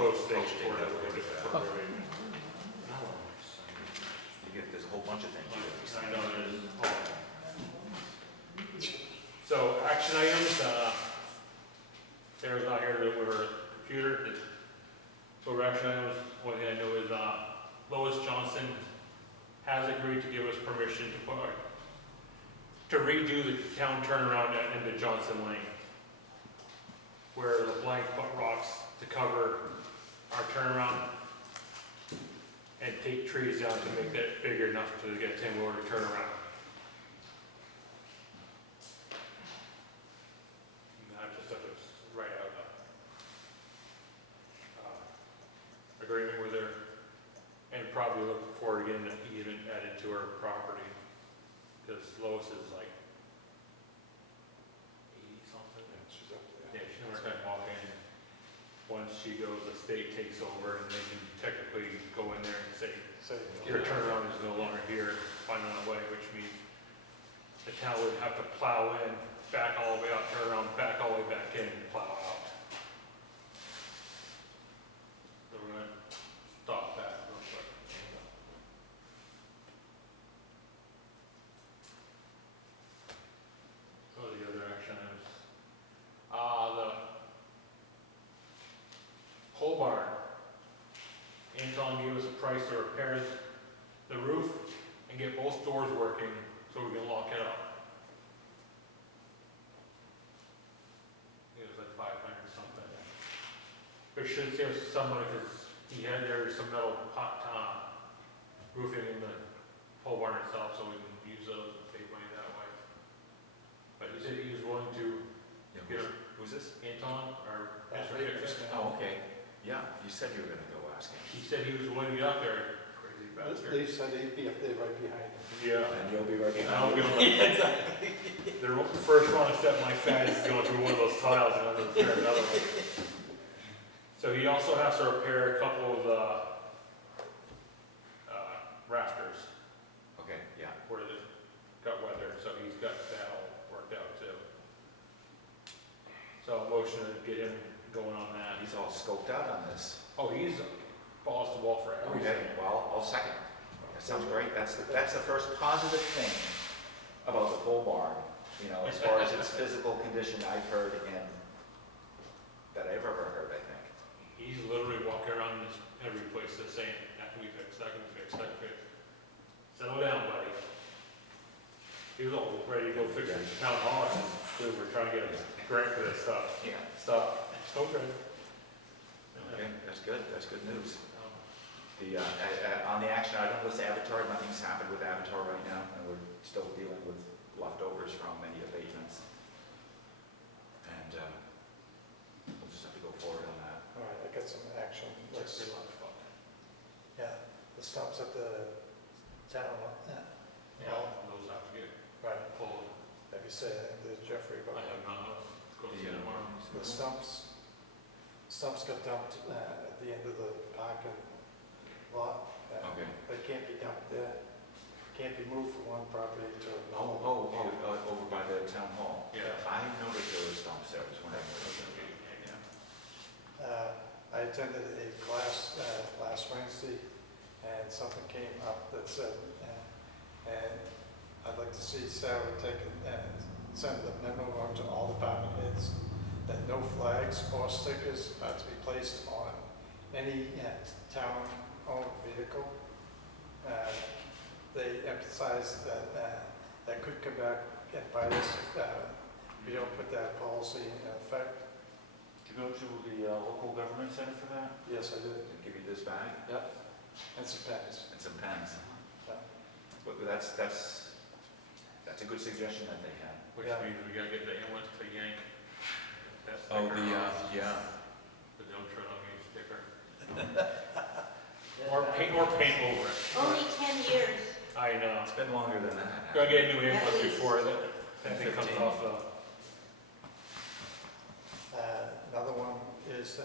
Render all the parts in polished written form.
post station for that. There's a whole bunch of things. I know there's. So action items, Sarah's not here to do it with her computer. So action items, one thing I know is Lois Johnson has agreed to give us permission to redo the town turnaround at end of Johnson Lane, where LeBlanc put rocks to cover our turnaround and take trees down to make that bigger enough to get 10-wheeler to turn around. I just have to write out a agreement with her, and probably look forward to getting an easement added to her property, because Lois is like 80 something. She's up there. Yeah, she's not gonna walk in. Once she goes, the state takes over, and they can technically go in there and say, your turnaround is no longer here, find another way, which means the town would have to plow in, back all the way out, turn around, back all the way back in, and plow out. So we're gonna stop that real quick. What are the other action items? The pole barn. Anton gave us a price to repair the roof and get both doors working so we can lock it up. It was like 500 something. It should save us some money because there was some metal roofing in the pole barn itself, so we can use those and save money that way. But he said he was willing to get Who's this? Anton or Mr. Lakers. Hickman. Oh, okay. Yeah, you said you were gonna go ask him. He said he was willing to get up there. Crazy bastard. They said he'd be up there right behind him. Yeah. And you'll be right I'll behind be him. the first one to step my fat is going through one of those tiles and I'm going to repair another one. So he also has to repair a couple of the rafters Okay, yeah. where they got weathered, so he's got that all worked out too. So motion to get him going on that. He's all scoped out on this. Oh, he's balls to the wall for everything. Okay, well, I'll second. That sounds great. That's the first positive thing about the pole barn, you know, as far as its physical condition I've heard and that I've ever heard, I think. He's literally walking around this, every place just saying, that can be fixed, that can be fixed, that can be fixed. Settle down, buddy. He was all ready to go fix the town hall, and we were trying to get a grant for this stuff. Yeah. Stuff. Okay. Okay, that's good. That's good news. The, on the action item list, Avatar, nothing's happened with Avatar right now, and we're still dealing with leftovers from many abatements. And we'll just have to go forward on that. All right, I got some action. That's a lot of fun. Yeah, the stumps at the town, Yeah, those have to get right. pulled. Have you said anything to Jeffrey I about have not, go see tomorrow. the stumps? Stumps got dumped at the end of the parking lot. Okay. They can't be dumped there. Can't be moved from one property to another. Over by the town hall. Yeah. I noticed there were stumps there. I was wondering. I attended a class last Wednesday, and something came up that said, and I'd like to see Sarah send a memo on to all department heads that no flags or stickers are to be placed on any town-owned vehicle. They emphasize that that could come back and bite us if we don't put that policy in effect. Did you go to the local government center for that? Yes, I did. Give you this bag Yep. And some pens. and some pens. Yeah. But that's a good suggestion that they had. Which means we gotta get the ambulance to yank that Oh, sticker off. yeah. The no tread on me sticker. Or paint over it. Only 10 years. I know. It's been longer than that. Gotta get a new At ambulance least. before that thing comes 15. off the. Another one is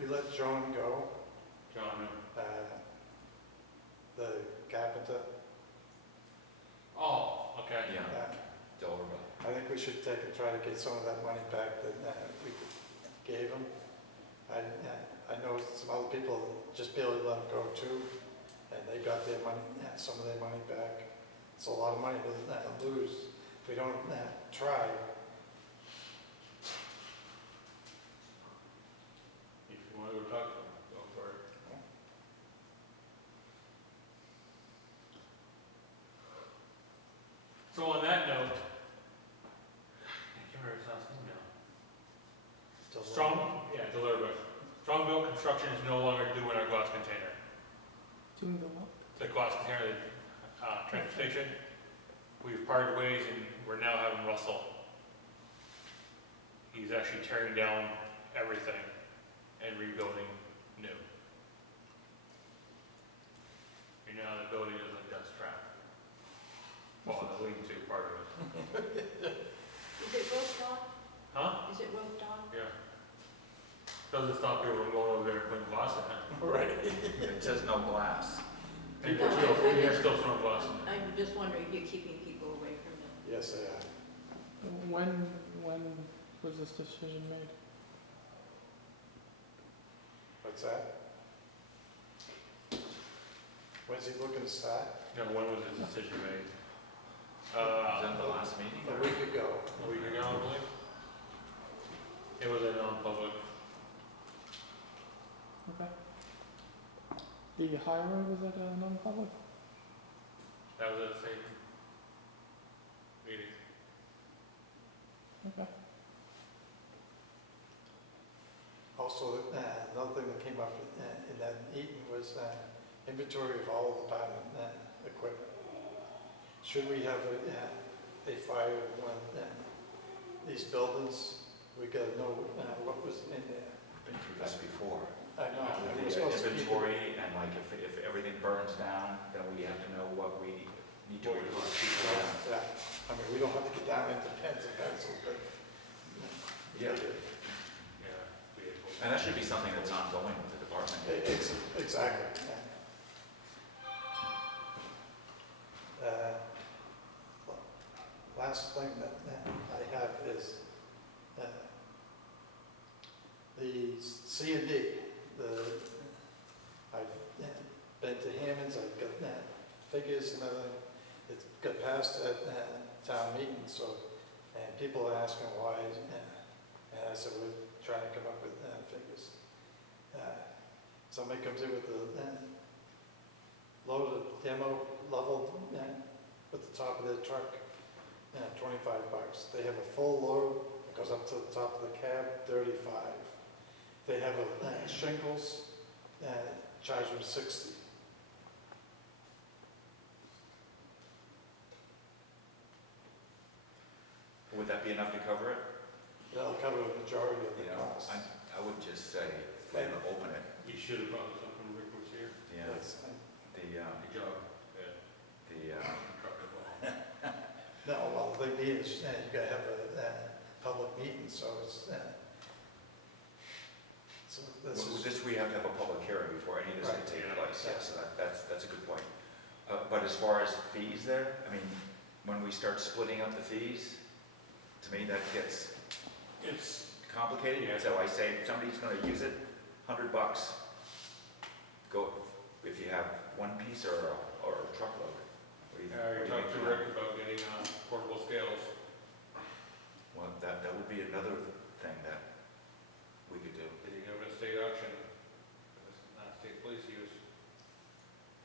we let Joan go, John. the carpenter. Oh, okay. Yeah, it's over. I think we should try to get some of that money back that we gave him. I know some other people just barely let them go too, and they got their money, some of their money back. It's a lot of money to lose if we don't try. If you want to go talk to them, go for it. So on that note, I can't remember his last name now. Strong, yeah, delivered. Strongville Construction is no longer doing our glass container. Doing the what? The glass container, the transfer station. We've parted ways and we're now having Russell. He's actually tearing down everything and rebuilding new. And now the building is a dust trap. Well, the lean-to part of it. Is it roofed on? Huh? Is it roofed on? Yeah. Doesn't stop people from going over there and putting glass in it. Right. It says no glass. And there's still some glass in it. I'm just wondering if you're keeping people away from it. Yes, they are. When was this decision made? What's that? When's he looking to start? Yeah, when was this decision made? Was that the last meeting? A week ago. A week ago, I believe. It was a non-public. Okay. The highway was at a non-public? That was at the same meeting. Okay. Also, another thing that came up in that meeting was inventory of all department equipment. Should we have a fire when these buildings, we gotta know what was in there. Been through this before. I know. and we're The supposed to keep it- inventory, and like if everything burns down, then we have to know what we need to replace. Yeah, I mean, we don't have to get down into pens and pencils, but. Yeah, Yeah. Vehicles. and that should be something that's ongoing with the department. Exactly, yeah. Last thing that I have is the C&D. I've been to Hammond's, I've got figures and everything. It got passed at town meeting, so, and people are asking why, and I said, we're trying to come up with figures. Somebody comes in with the load of demo level at the top of their truck, $25. They have a full load, it goes up to the top of the cab, $35. They have a shingles, charge them $60. Would that be enough to cover it? That'll cover the majority of You the know, cost. I would just say, let them open it. You should have brought this up when Rick was here. Yeah, That's- Good job. Yeah. Truck as well. No, well, the thing is, you gotta have a public meeting, so it's, so this with is, this, we have to have a public hearing before any of this can Right. take Yeah. place, yes, so that's a good point. But as far as fees there, I mean, when we start splitting up the fees, to me, that gets It's, complicated. Yeah. So I say, if somebody's gonna use it, $100, go, if you have one piece or a truckload. What do you- what do you you talked to think? Rick about getting portable scales. Well, that would be another thing that we could do. Did you have a state auction? State police use.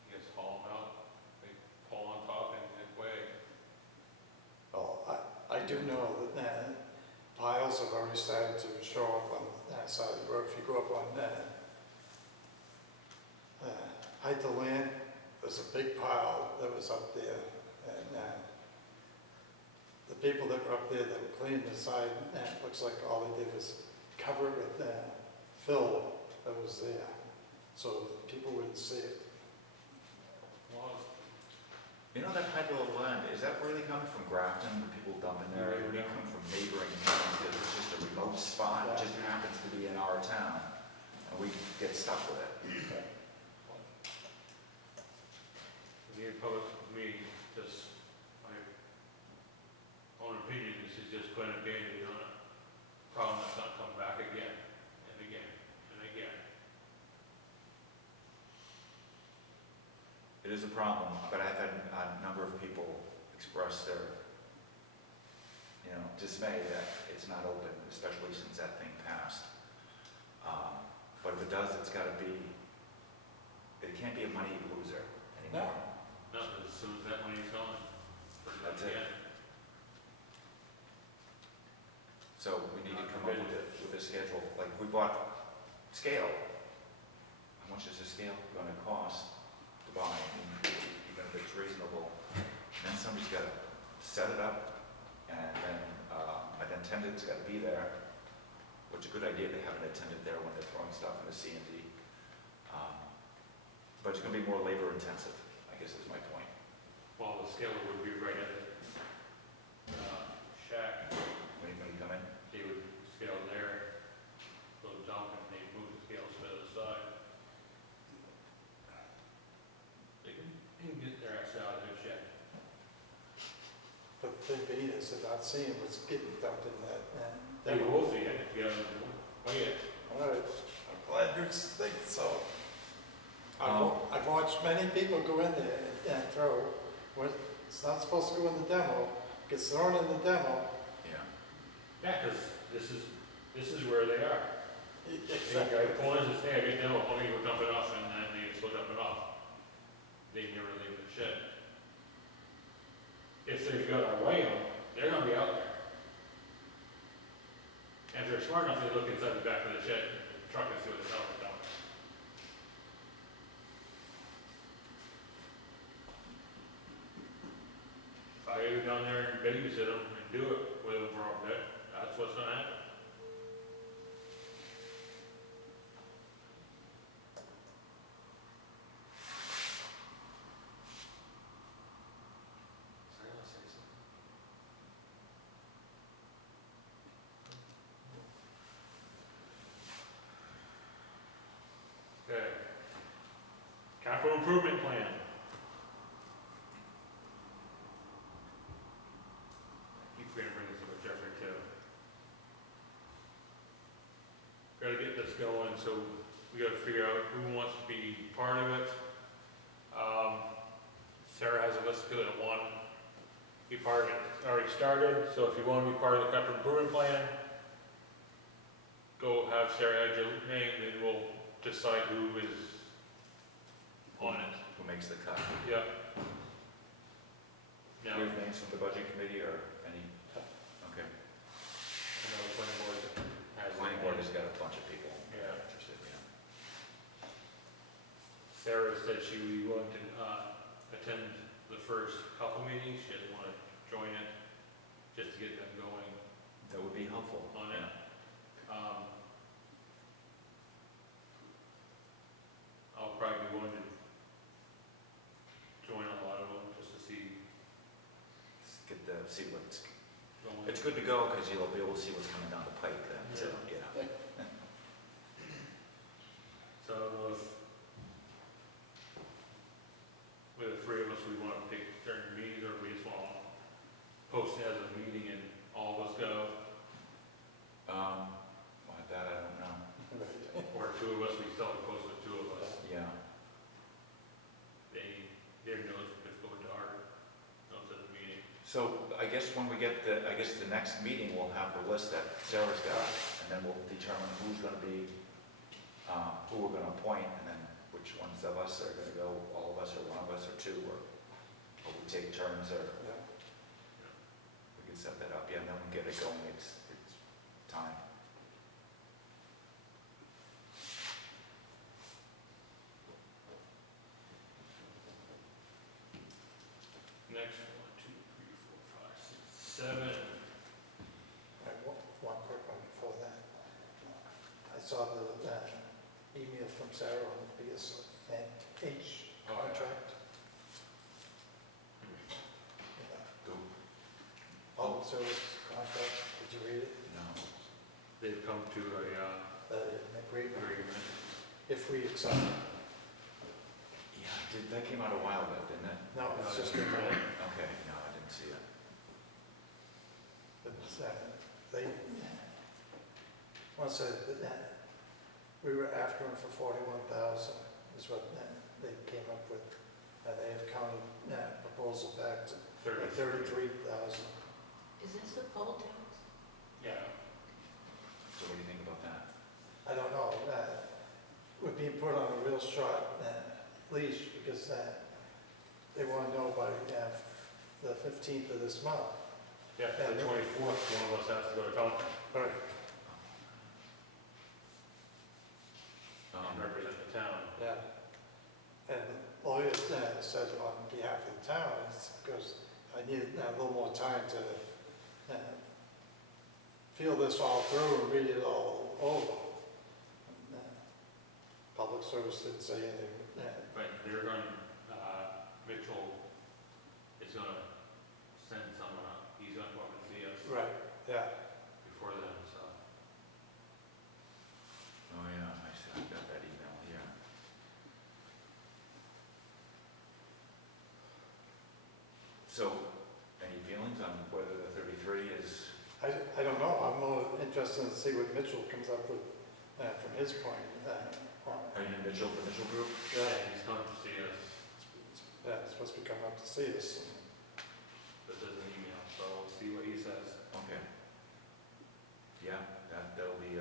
You just haul them out, they pull on top and weigh. well, I do know that piles have already started to show up on that side of the road. If you go up on height of land, there's a big pile that was up there. And the people that were up there that were cleaning the side, it looks like all they did was cover it with fill that was there. So people wouldn't see it. Well, You know that type of land, is that really coming from Grafton, where people dump in there? It would come from neighboring towns, because it's just a remote spot, it just happens to be in our town, and we get stuck with it. we need a public meeting, just, my own opinion, this is just putting a Band-Aid on a problem that's not come back again and again and is a problem, but I've had a number of people express their, dismay that it's not open, especially since that thing passed. But if it does, it's gotta be, it can't be a money loser anymore. No, as soon as that money's gone. That's it. Yeah. So we need to come up with a schedule, like we bought scale. How much is the scale gonna cost to buy, even if it's reasonable? And then somebody's gotta set it up, and then an attendant's gotta be there, which is a good idea to have an attendant there when they're throwing stuff in the C&D. But it's gonna be more labor intensive, I guess is my point. Well, the scaler would be right at the shack. When you come in, They would scale there, go dump, and they move the scales to the other side. They can get their ass out of their shack. But the thing being is, they're not seeing what's getting dumped in that, and. They will see it if you haven't, wait it. All right, I'm glad you think so. Um, I've watched many people go in there and throw, what, it's not supposed to go in the demo, gets thrown in the demo. yeah. Yeah, because this is where they are. The corners is there, they know, oh, you go dump it off, and then they just go dump it off. They never leave the shed. If they've got a way on, they're gonna be out there. And if they're smart enough, they look inside the back of the shed, truck and see what the hell is down there. If I go down there and babysit them and do it with them for a bit, that's what's gonna happen. Okay. Capital improvement plan. Keep forgetting to bring this up with Jeffrey too. Gotta get this going, so we gotta figure out who wants to be part of it. Sarah has a list of people that want to be part of it. It's already started, so if you want to be part of the capital improvement plan, go have Sarah add your name, and we'll decide who is on it. Who makes the cut? Yep. Do Now, you have names from the budget committee or any? Okay. I know the planning board has. Planning board has got a bunch of people Yeah. interested, yeah. Sarah said she would be willing to attend the first couple meetings. She doesn't want to join it, just to get them going That would be helpful. on it. I'll probably be willing to join a lot of them, just to see. See what's, going. it's good to go because you'll be able to see what's coming down the pike then, too, So I don't know if, with the three of us, we want to take certain meetings, or we just want to post it as a meeting and all of us go, Well, that I don't know. or two of us, we still have to post with two of us. Yeah. Their notes just go into our notes at the meeting. So I guess when we get the next meeting, we'll have the list that Sarah's got, and then we'll determine who's gonna be, who we're gonna appoint, and then which ones of us are gonna go, all of us, or one of us, or two, or we take turns, or Yeah. we can set that up, yeah, and then we get it going, it's time. Next, 1, 2, 3, 4, 5, 6, 7. One quick one before that. I saw the email from Sarah on the BS and H contract. Go. Public service contract, did you read it? No. They've come to An agreement, agreement. if we accept it. Yeah, that came out a while ago, didn't it? No, it's just, Okay, no, I didn't see it. they, once we were after them for 41,000 is what they came up with. and they have county proposal back to 33. 33,000. Is this the poll tax? Yeah. So what do you think about that? I don't know, we're being put on a real short leash because they want to know by the 15th of this month. Yeah, the 24th, one of us has to go to Concord Right. and represent the town. Yeah. And the lawyer said on behalf of the town, it's because I need a little more time to feel this all through and read it all over. Public service didn't say anything. But they're going, Mitchell is gonna send someone up, he's gonna come up and see us Right, yeah. before then, so. Oh, yeah, I see, I got that email here. So, any feelings on whether the 33 is, I don't know, I'm more interested to see what Mitchell comes up with from his point on are you Mitchell, the Mitchell Group? Yeah, he's coming to see us, Yeah, it's supposed to be coming up to see us. this is an email, so we'll see what he says. Okay. Yeah, that'll be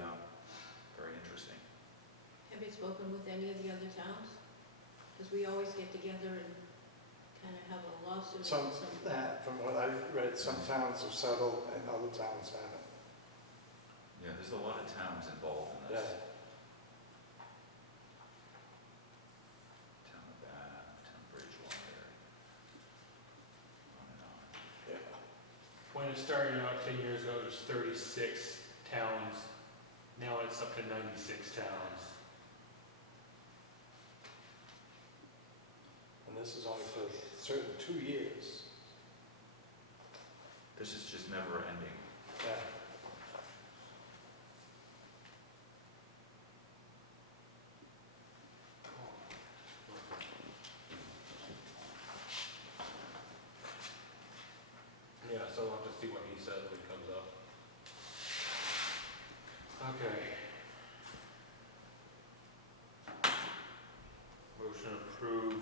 very interesting. Have you spoken with any of the other towns? Because we always get together and kind of have a lawsuit. Some, or something. from what I've read, some towns have settled and other towns haven't. Yeah, there's a lot of towns involved in this. Yeah. Town of Bath, Town of Bridgewater, on and on. Yeah. When it started out 10 years ago, it was 36 towns, now it's up to 96 towns. And this is only for certain 2 years. This is just never ending. Yeah. Yeah, so we'll have to see what he says when he comes up. Okay. Motion to approve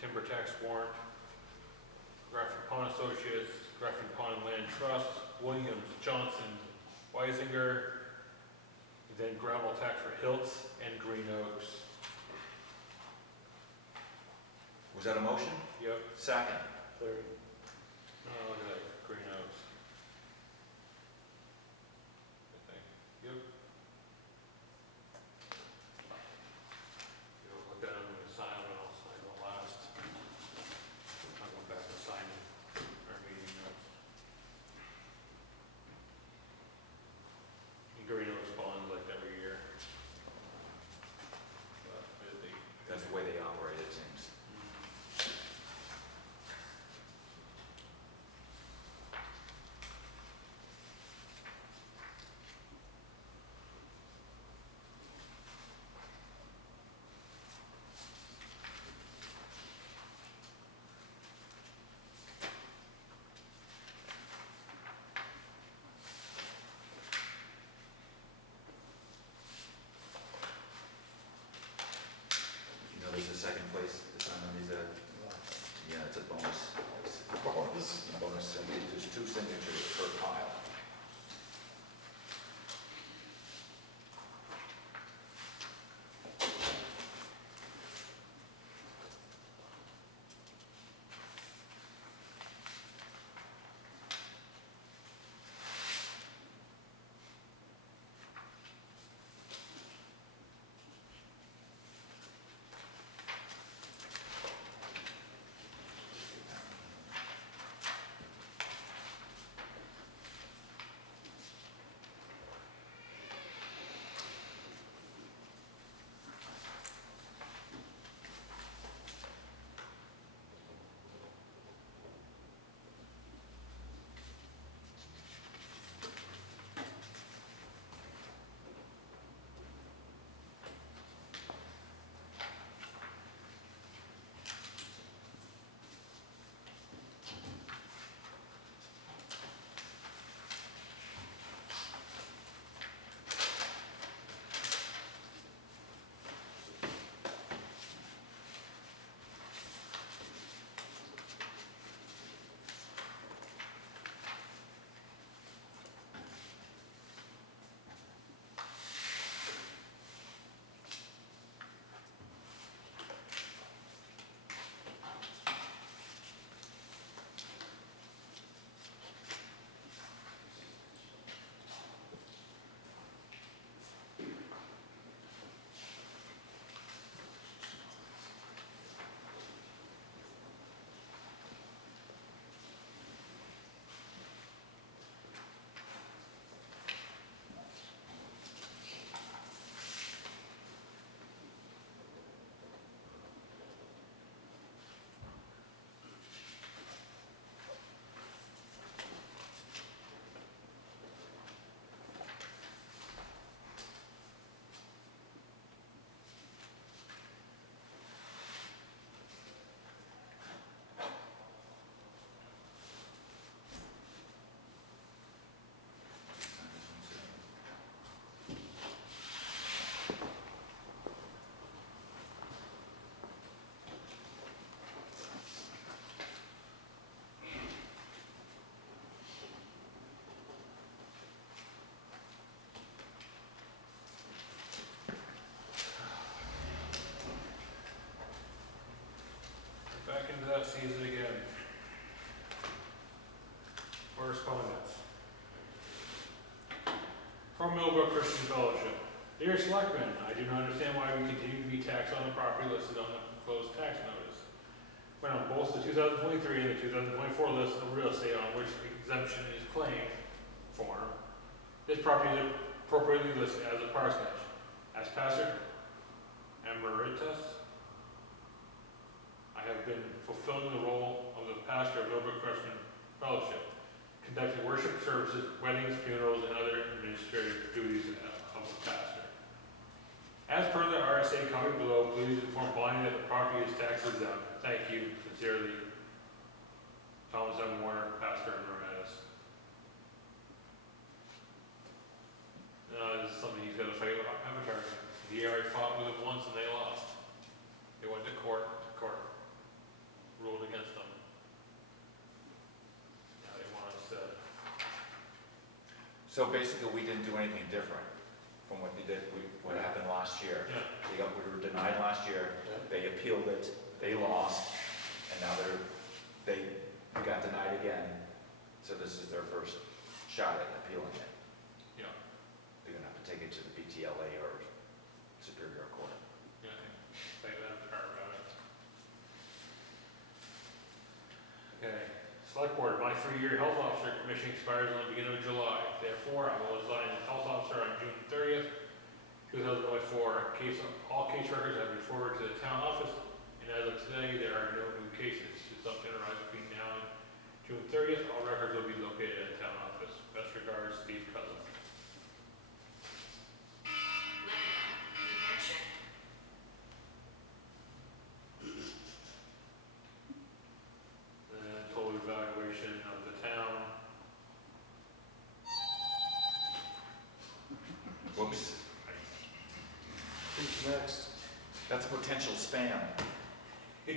timber tax warrant, Grafton Pond Associates, Grafton Pond Land Trust, Williams, Johnson, Weisinger, then gravel tax for Hiltz and Green Oaks. Was that a motion? Yep. Second. Third. Oh, look at that, Green Oaks. I think, yep. You'll look at them and sign them, and I'll sign the last. I'll go back and sign our meeting notes. And Green Oaks bonds like every year. That's the way they operate, it seems. sees it again. Correspondence. From Millbrook Christian Fellowship. Dear Selectmen, I do not understand why we continue to be taxed on the property listed on the proposed tax notice, when on both the 2023 and the 2024 list of real estate on which exemption is claimed for, this property is appropriately listed as a parsonage. As pastor emeritus, I have been fulfilling the role of the pastor of Millbrook Christian Fellowship, conducting worship services, weddings, funerals, and other administrative duties of the pastor. As per the RSA copy below, please inform Bonnie that the property is tax exempt. Thank you, sincerely, Thomas M. Warner, pastor emeritus. This is something he's got to fight with Avatar. He already fought with them once and they lost. They went to court ruled against them. Now they want us to. So basically, we didn't do anything different from what they did, what happened last year. Yeah. We were denied last year, they appealed it, they lost, and now they got denied again. So this is their first shot at appealing it. Yeah. They're gonna have to take it to the BTLA or Superior Court. Yeah, say that part about it. Okay, Select Board, my 3-year health officer commission expires on the beginning of July. Therefore, I will resign as health officer on June 30th, 2024. All case records have been forwarded to the town office, and as of today, there are no new cases. Should something arise between now and June 30th, all records will be located at the town office. Best regards, Steve Cousin. And total evaluation of the town. Whoops, Who's next? that's potential spam. What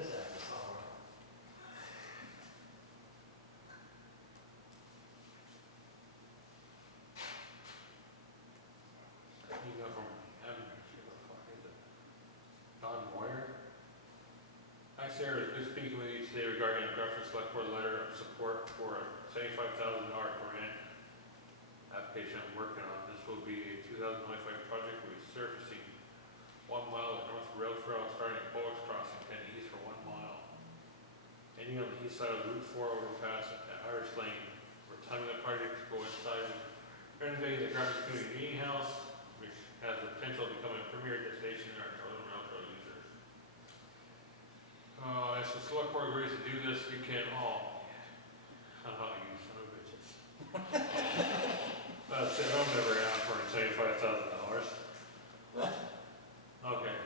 is that? Email from who the fuck is it? Don Moyer. Hi Sarah, it's good speaking with you today regarding the Grafton Select Board letter of support for a $75,000 grant application I'm working on. This will be a 2025 project resurfacing 1 mile of North Rail Trail starting at Bullock's Crossing, heading east for 1 mile. Ending on the east side of Route 4 overpass at Irish Lane. We're timing the project to go inside and renovate the Grafton Community Meeting House, which has the potential to become a premier destination for our Northern Rail Trail users. As the Select Board agrees to do this, we can all. You son of bitches. That's it, I'm never out for $75,000. Okay.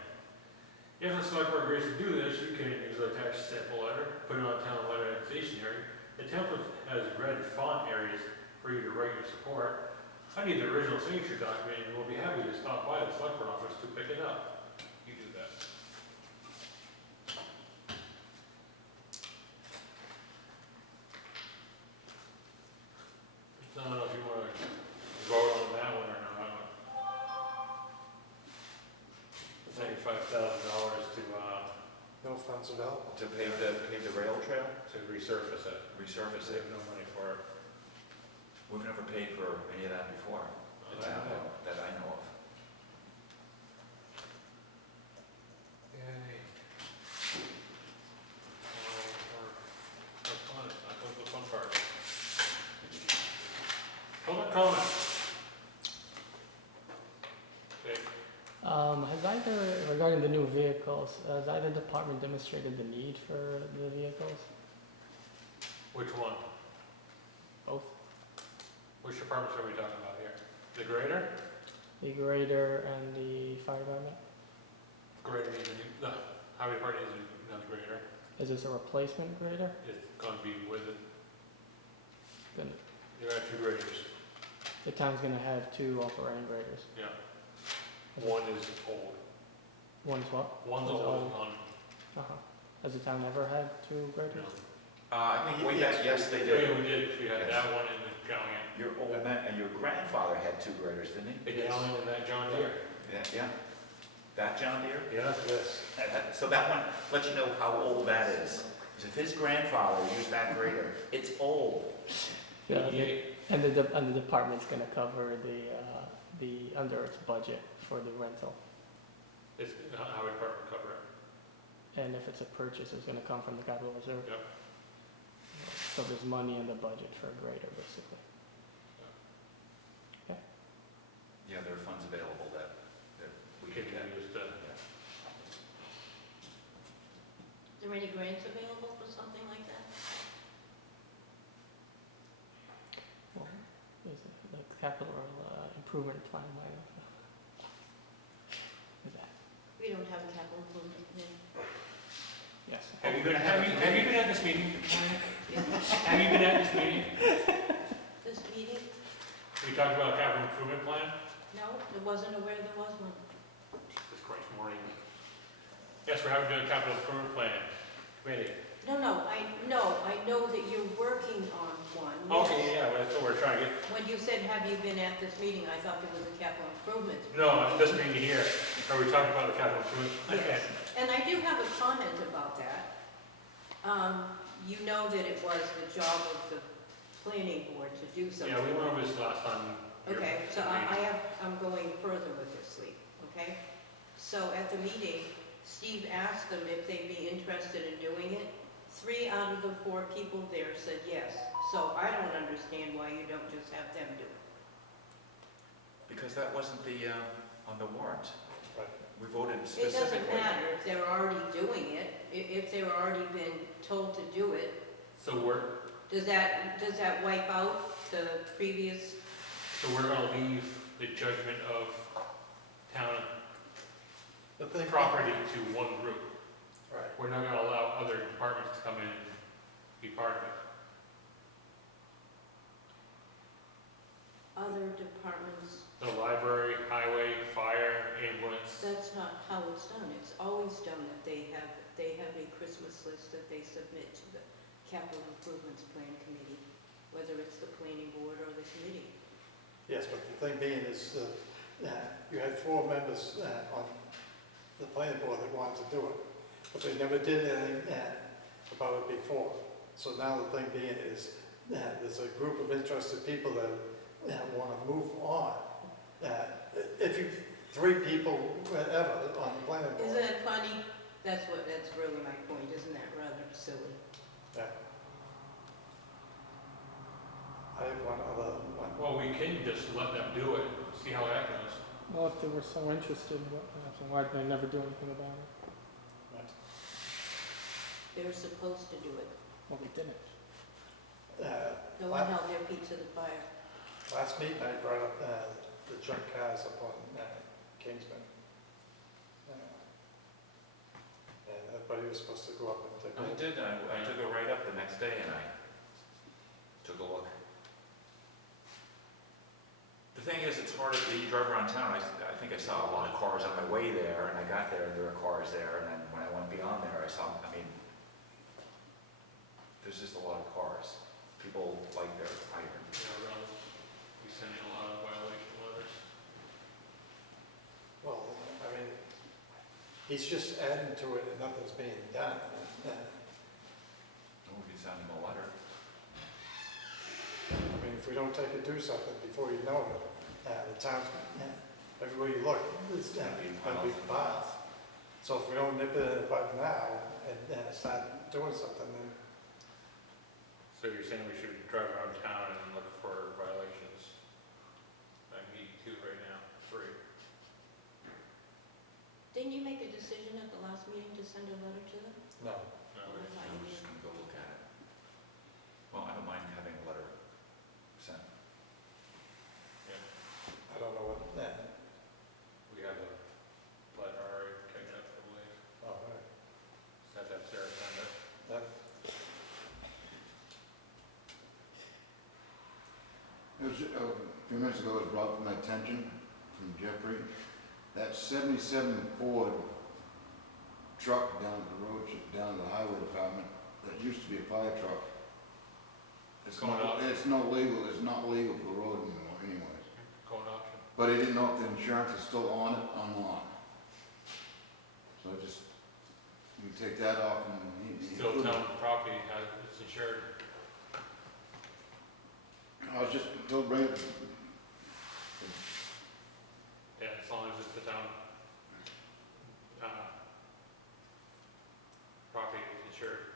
If the Select Board agrees to do this, you can use our attached sample letter, put it on town letter annexation area. The template has red font areas for you to write your support. I need the original signature document and we'll be happy to stop by the Select Board office to pick it up. You do that. So I don't know if you want to vote on that one or not. $75,000 to No funds available. To pave the rail trail, resurface it. resurface They it. have no money for it. We've never paid for any of that before, the town that I know of. Yay. Fun. That was the fun part. Public comment. Okay. Regarding the new vehicles, has either department demonstrated the need for the vehicles? Which one? Both? Which departments are we talking about here? The grader? The grader and the fire department? Grader needs a new, the highway department needs another grader. Is this a replacement grader? It's gonna be with it. Then You got 2 graders. the town's gonna have 2 operating graders. Yeah. Is One is old. One's what? One's One's old old. on, Uh-huh. Has the town ever had 2 you graders? know. I think, yes, they Yeah, did. we did. We had Yes. that one and the Galleon. Your old man, your grandfather had 2 graders, didn't he? The Galleon and that John Deere. Yeah, yeah. That John Deere? Yeah. Yes. So that one lets you know how old that is. 'Cause if his grandfather used that grader, it's old. Yeah, Yeah. and the department's gonna cover the under its budget for the rental. It's, highway department cover it. And if it's a purchase, it's gonna come from the capital reserve. Yep. So there's money in the budget for a grader, basically. Yeah, there are funds available that we Can can get. be used to, Yeah. Is there any grants available for something like that? Well, is it the capital improvement plan, is that? We don't have a capital improvement plan. Yes. Have you been have you been at this meeting? Have you been at this meeting? This meeting? We talked about a capital improvement plan? No, I wasn't aware there was one. Jesus Christ, morning. Yes, we're having a capital improvement plan committee. No, I know that you're working on one. Okay, yeah, well, that's what we're trying to get. When you said, have you been at this meeting, I thought there was a capital improvement. No, it doesn't mean here. Are we talking about the capital improvement? Yes. And I do have a comment about that. You know that it was the job of the planning board to do something. Yeah, we went over this last time. Okay, so I'm going further with this, Lee, okay? So at the meeting, Steve asked them if they'd be interested in doing it. 3 out of the 4 people there said yes. So I don't understand why you don't just have them do it. Because that wasn't on the warrant. Right. We voted It specifically. doesn't matter if they're already doing it, if they've already been told to do it. So we're Does that wipe out the previous? gonna leave the judgment of town The thing. property to one group. Right. We're not gonna allow other departments to come in and be part of it. Other departments, The library, highway, fire, ambulance. that's not how it's done. It's always done that they have a Christmas list that they submit to the Capital Improvements Plan Committee, whether it's the planning board or the committee. Yes, but the thing being is, you had 4 members on the planning board that wanted to do it, but they never did anything about it before. So now the thing being is, there's a group of interested people that want to move on. If you, 3 people, whatever, on the planning board. Isn't it funny? That's really my point. Isn't that rather silly? Yeah. I have one other one. Well, we can just let them do it, see how that goes. Well, if they were so interested, why did they never do anything about it? They were supposed to do it. Well, they didn't. No one held their feet to the fire. Last meeting, I brought up the junk cars up on Kingsman. And everybody was supposed to go up and take a I look. did, I took a write up the next day and I took a look. The thing is, it's hard, you drive around town, I think I saw a lot of cars on my way there, and I got there and there were cars there, and then when I went beyond there, there's just a lot of cars. People like their hydrant. We send in a lot of violation letters. Well, I mean, he's just adding to it and nothing's being done. Oh, we can send them a letter. I mean, if we don't take it, do something before you know it, the town's, everywhere you look, it's gonna be piles. So if we don't nip it in the bud now and start doing something, then So you're saying we should drive around town and look for violations? I'm eating 2 right now, 3. Didn't you make a decision at the last meeting to send a letter to them? no. No, Or how I'm you just did? gonna go look at it. Well, I don't mind having a letter sent. I don't know what, we have a letter already taken up from Lee. all right. Have that Sarah send it. It was, a few minutes ago, it was brought to my attention from Jeffrey, that 77 Ford truck down the road, down to the highway department, that used to be a fire truck. It's Going not, out. it's not legal for the road anymore anyways. Going auction. But he didn't know if the insurance is still on it or not. So I just, you take that off and he. Still town property has, it's insured. I was just told Brandon, Yeah, as long as it's the town, property is insured.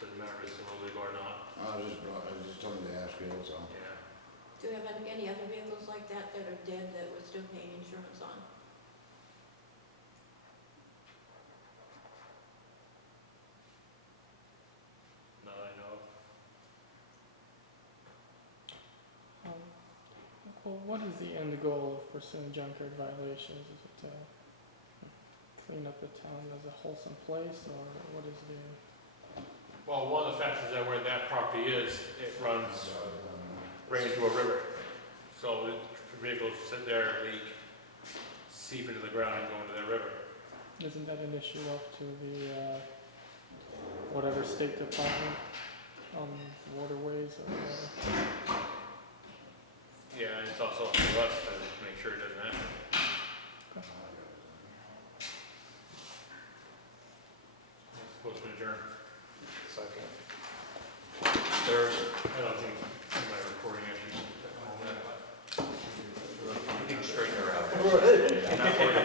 Doesn't matter if it's illegal or not. I was just told me to ask you, that's all. Yeah. Do you have any other vehicles like that that are dead that we're still paying insurance on? Not that I know of. Well, what is the end goal of pursuing junkyard violations? Is it to clean up the town as a wholesome place, or what is the? Well, one of the factors that where that property is, it runs right into a river. So the vehicles sit there, leak, seep into the ground and go into the river. Isn't that an issue up to the whatever state department on waterways or whatever? Yeah, and it's also up to us to make sure it doesn't happen. Supposed to adjourn. Second. Third, I don't think my recording actually. you can straighten her out. You're not worried about